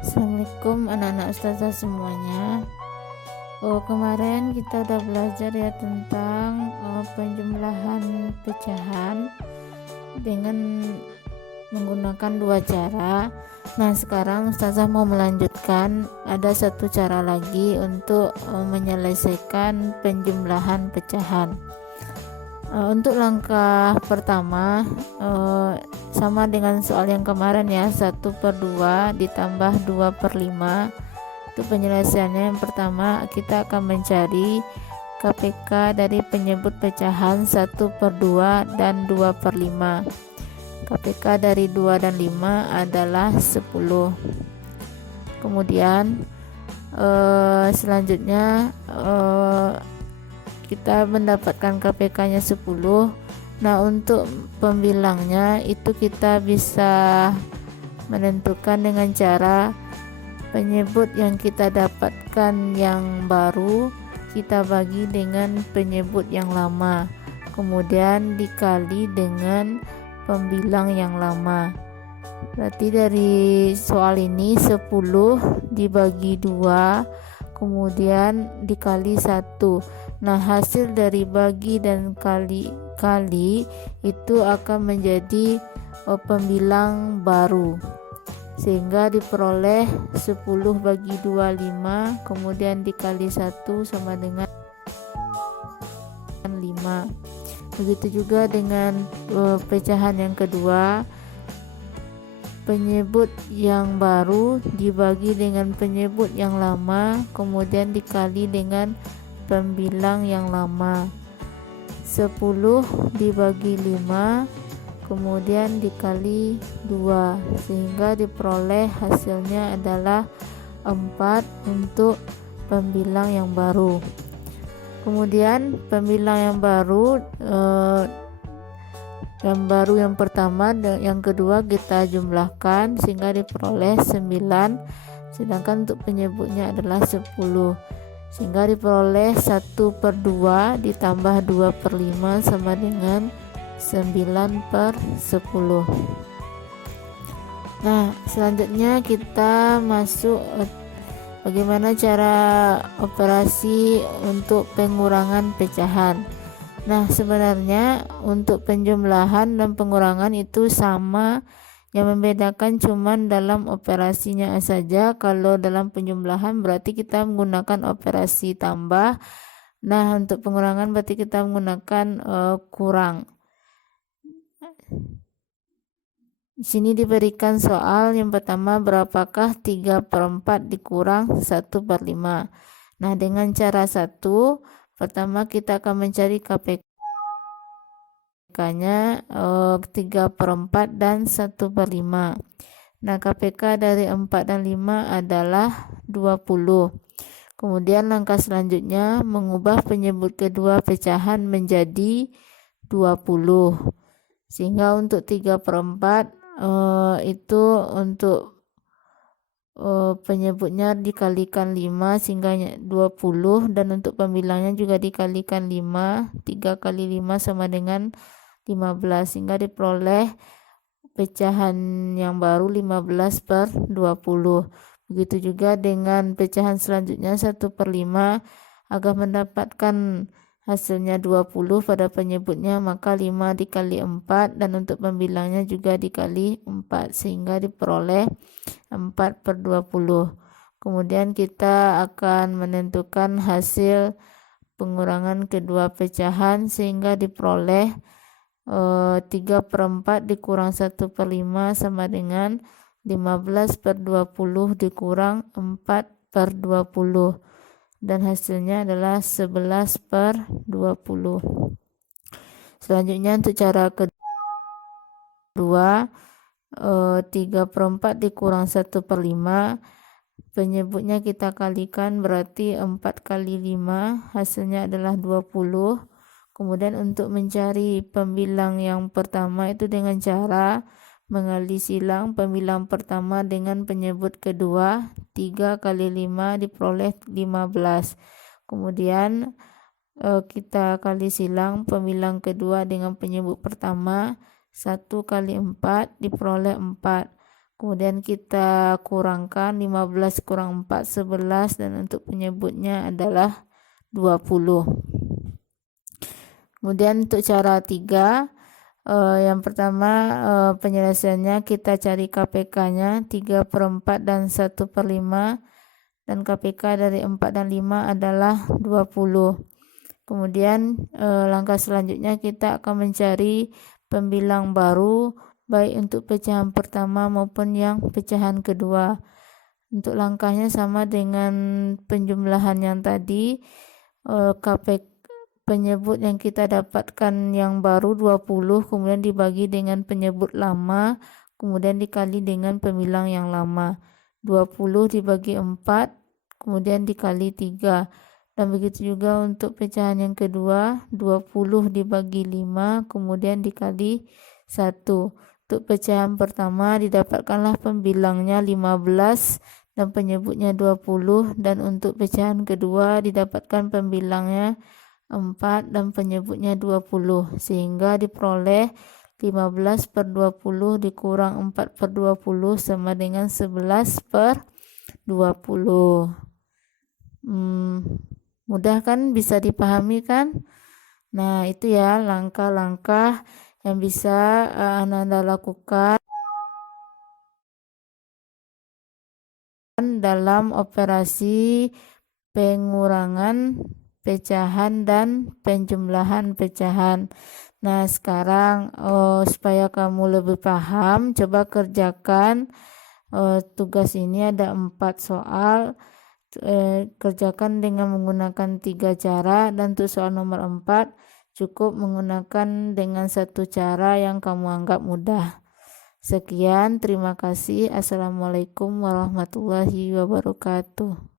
Assalamualaikum anak-anak ustazah semuanya. Kemarin kita udah belajar ya tentang penjumlahan pecahan dengan menggunakan dua cara. Nah, sekarang ustazah mau melanjutkan, ada satu cara lagi untuk menyelesaikan penjumlahan pecahan. Untuk langkah pertama sama dengan soal yang kemarin ya, 1/2 ditambah 2/5. Itu penyelesaiannya. Yang pertama kita akan mencari KPK dari penyebut pecahan 1/2 dan 2/5. KPK dari 2 dan 5 adalah 10. Kemudian selanjutnya kita mendapatkan KPK-nya 10. Nah, untuk pembilangnya itu kita bisa menentukan dengan cara penyebut yang kita dapatkan yang baru kita bagi dengan penyebut yang lama, kemudian dikali dengan pembilang yang lama. Berarti dari soal ini 10 dibagi 2 kemudian dikali 1. Nah, hasil dari bagi dan kali itu akan menjadi pembilang baru, sehingga diperoleh 10 bagi 2 5, kemudian dikali 1 sama dengan 5. Begitu juga dengan pecahan yang kedua, penyebut yang baru dibagi dengan penyebut yang lama, kemudian dikali dengan pembilang yang lama. 10 dibagi 5 kemudian dikali 2, sehingga diperoleh hasilnya adalah 4 untuk pembilang yang baru. Kemudian pembilang yang baru yang pertama dan yang kedua kita jumlahkan sehingga diperoleh 9, sedangkan untuk penyebutnya adalah 10, sehingga diperoleh 1/2 ditambah 2/5 sama dengan 9/10. Nah, selanjutnya kita masuk bagaimana cara operasi untuk pengurangan pecahan. Nah, sebenarnya untuk penjumlahan dan pengurangan itu sama, yang membedakan cuman dalam operasinya saja. Kalau dalam penjumlahan berarti kita menggunakan operasi tambah. Nah, untuk pengurangan berarti kita menggunakan kurang. Di sini diberikan soal yang pertama, berapakah 3/4 dikurang 1/5. Nah, dengan cara satu, pertama kita akan mencari KPK-nya 3/4 dan 1/5. Nah, KPK dari 4 dan 5 adalah 20. Kemudian langkah selanjutnya mengubah penyebut kedua pecahan menjadi 20. Sehingga untuk 3/4 itu untuk penyebutnya dikalikan 5 sehingga 20, dan untuk pembilangnya juga dikalikan 5. 3 kali 5 sama dengan 15, sehingga diperoleh pecahan yang baru 15/20. Begitu juga dengan pecahan selanjutnya 1/5. Agar mendapatkan hasilnya 20 pada penyebutnya, maka 5 dikali 4 dan untuk pembilangnya juga dikali 4, sehingga diperoleh 4/20. Kemudian kita akan menentukan hasil pengurangan kedua pecahan sehingga diperoleh 3/4 dikurang 1/5 sama dengan 15/20 dikurang 4/20, dan hasilnya adalah 11/20. Selanjutnya untuk cara kedua, 3/4 dikurang 1/5, penyebutnya kita kalikan, berarti 4 kali 5 hasilnya adalah 20. Kemudian untuk mencari pembilang yang pertama itu dengan cara mengali silang pembilang pertama dengan penyebut kedua. 3 kali 5 diperoleh 15. Kemudian kita kali silang pembilang kedua dengan penyebut pertama. 1 kali 4 diperoleh 4. Kemudian kita kurangkan 15 kurang 4 11 dan untuk penyebutnya adalah 20. Kemudian untuk cara 3, yang pertama penyelesaiannya kita cari KPK-nya 3/4 dan 1/5, dan KPK dari 4 dan 5 adalah 20. Kemudian langkah selanjutnya kita akan mencari pembilang baru baik untuk pecahan pertama maupun yang pecahan kedua. Untuk langkahnya sama dengan penjumlahan yang tadi, penyebut yang kita dapatkan yang baru 20 kemudian dibagi dengan penyebut lama kemudian dikali dengan pembilang yang lama. 20 dibagi 4 kemudian dikali 3. Dan begitu juga untuk pecahan yang kedua, 20 dibagi 5 kemudian dikali 1. Untuk pecahan pertama didapatkanlah pembilangnya 15 dan penyebutnya 20, dan untuk pecahan kedua didapatkan pembilangnya 4 dan penyebutnya 20, sehingga diperoleh 15/20 dikurang 4/20 sama dengan 11/20. Mudah kan, bisa dipahami kan? Nah, itu ya langkah-langkah yang bisa Anda lakukan dalam operasi pengurangan pecahan dan penjumlahan pecahan. Nah, sekarang supaya kamu lebih paham, coba kerjakan tugas ini. Ada 4 soal. Kerjakan dengan menggunakan 3 cara, dan untuk soal nomor 4 cukup menggunakan dengan 1 cara yang kamu anggap mudah. Sekian, terima kasih. Assalamualaikum warahmatullahi wabarakatuh.